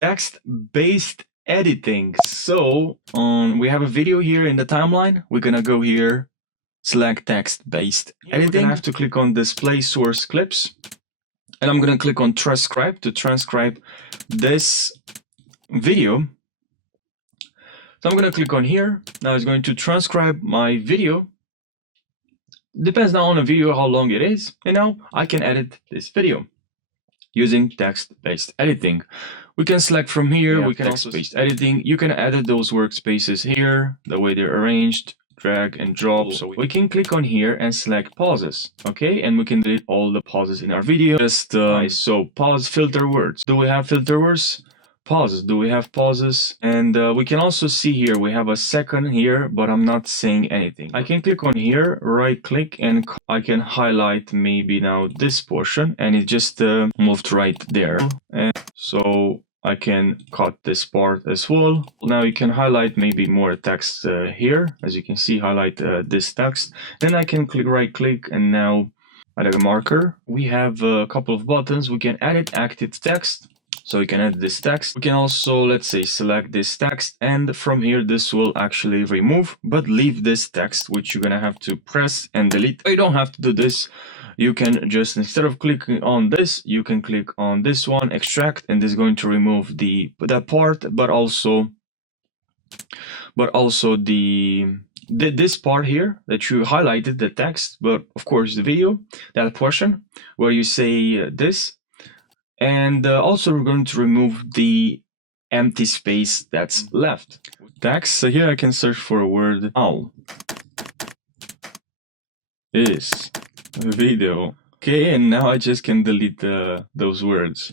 text-based editing. So we have a video here in the timeline. We're gonna go here, select text-based editing. I have to click on display source clips, and I'm gonna click on transcribe to transcribe this video. So I'm gonna click on here. Now it's going to transcribe my video. Depends now on the video how long it is, and now I can edit this video using text-based editing. We can select from here, we can text-based editing. You can edit those workspaces here, the way they're arranged, drag and drop. So we can click on here and select pauses, okay? And we can delete all the pauses in our video. Just so pause, filter words. Do we have filter words? Pauses. Do we have pauses? And we can also see here, we have a second here, but I'm not saying anything. I can click on here, right click, and I can highlight maybe now this portion, and it just moved right there. And so I can cut this part as well. Now you can highlight maybe more text here. As you can see, highlight this text. Then I can right click and now add a marker. We have a couple of buttons. We can edit active text. So we can edit this text. We can also, let's say, select this text, and from here this will actually remove, but leave this text, which you're gonna have to press and delete. You don't have to do this. You can just, instead of clicking on this, you can click on this one, extract, and this is going to remove that part, but also this part here that you highlighted, the text, but of course the video, that portion where you say this. And also we're going to remove the empty space that's left. Text, so here I can search for a word now. Is video. Okay, and now I just can delete those words.